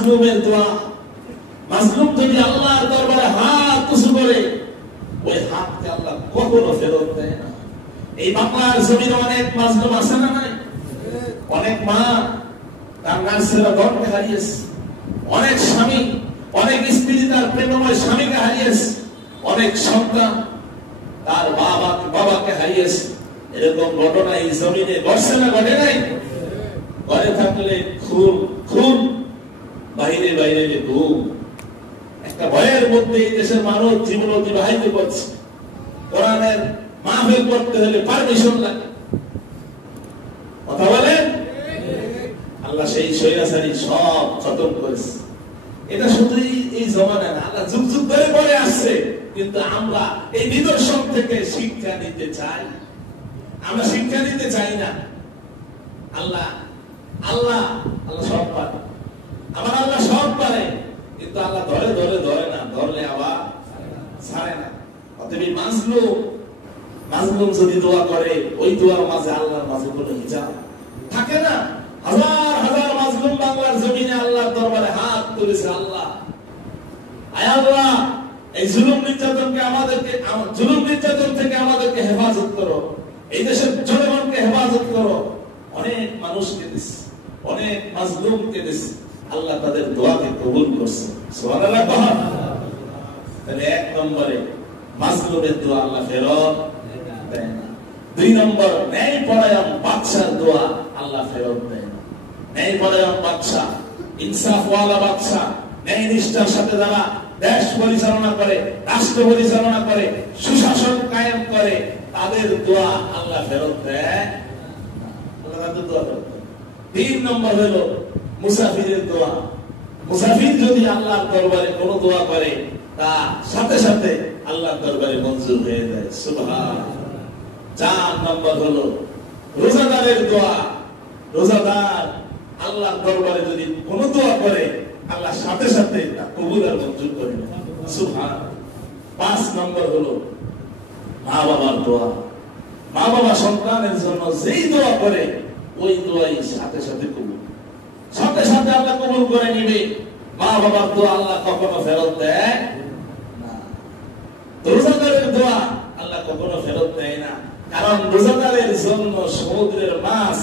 মাজলুমের দোয়া। মাজলুম যদি আল্লাহর দরবারে হাত উঁচু করে, ওই হাতকে আল্লাহ কখনো ফেরত দেয় না। এই বাংলার জমিনে অনেক মাজলুম আছে না নাই? অনেক মা তার নার্সেরা দরকে হারিয়েছে, অনেক স্বামী, অনেক স্ত্রী তার প্রেমময় স্বামীকে হারিয়েছে, অনেক সন্তান তার বাবাকে হারিয়েছে। এরকম ঘটনা এই জমিনে ঘটছে না ঘটে নাই? ঘরে থাকলে খুন খুন, বাইরে বাইরে ঘুম। একটা ভয়ের মধ্যে এই দেশের মানুষ জীবন অতিবাহিত করছে। কোরআনের মাহফিল করতে হলে পারমিশন লাগে। কথা বলেন? আল্লাহ সেই স্বৈরাচারী সব খতম করেছে। এটা শুধুই এই জমানায় না, আল্লাহ যুগ যুগ ধরে বলে আসছে। কিন্তু আমরা এই নিদর্শন থেকে শিক্ষা নিতে চাই, আমরা শিক্ষা নিতে চাই না। আল্লাহ আল্লাহ আল্লাহ সব পারে, আমার আল্লাহ সব পারে, কিন্তু আল্লাহ ধরে ধরে ধরে না, ধরলে আবার ছাড়ে না। অতএব মাজলুম যদি দোয়া করে, ওই দোয়ার মাঝে আল্লাহর মাঝে কোনো হিজাব থাকে না। হাজার হাজার মাজলুম বাংলার জমিনে আল্লাহর দরবারে হাত তুলেছে। আল্লাহ, আয় আল্লাহ, এই জুলুম নির্যাতন থেকে আমাদেরকে হেফাজত করো, এই দেশের জনগণকে হেফাজত করো। অনেক মানুষকে দিচ্ছে, অনেক মাজলুমকে দিচ্ছে, আল্লাহ তাদের দোয়াকে কবুল করছে। সুবহানাল্লাহ। তাহলে এক নম্বরে মাজলুমের দোয়া আল্লাহ ফেরত দেয় না। দুই নম্বর, ন্যায় পরায়ণ বাদশার দোয়া আল্লাহ ফেরত দেয় না। ন্যায় পরায়ণ বাদশা, ইনসাফওয়ালা বাদশা, ন্যায় নিষ্ঠার সাথে যারা দেশ পরিচালনা করে, রাষ্ট্র পরিচালনা করে, সুশাসন কায়েম করে, তাদের দোয়া আল্লাহ ফেরত দেয়। তিন নম্বর হলো মুসাফিরের দোয়া। মুসাফির যদি আল্লাহর দরবারে কোনো দোয়া করে, তা সাথে সাথে আল্লাহর দরবারে মঞ্জুর হয়ে যায়। সুবহানাল্লাহ। চার নম্বর হলো রোজাদারের দোয়া। রোজাদার আল্লাহর দরবারে যদি কোনো দোয়া করে, আল্লাহ সাথে সাথে তা কবুল আর মঞ্জুর করে নেয়। সুবহানাল্লাহ। পাঁচ নম্বর হলো মা বাবার দোয়া। মা বাবা সন্তানের জন্য যেই দোয়া করে, ওই দোয়াই সাথে সাথে কবুল, সাথে সাথে আল্লাহ কবুল করে নিবে। মা বাবার দোয়া আল্লাহ কখনো ফেরত দেয় না। রোজাদারের দোয়া আল্লাহ কখনো ফেরত দেয় না, কারণ রোজাদারের জন্য সমুদ্রের মাছ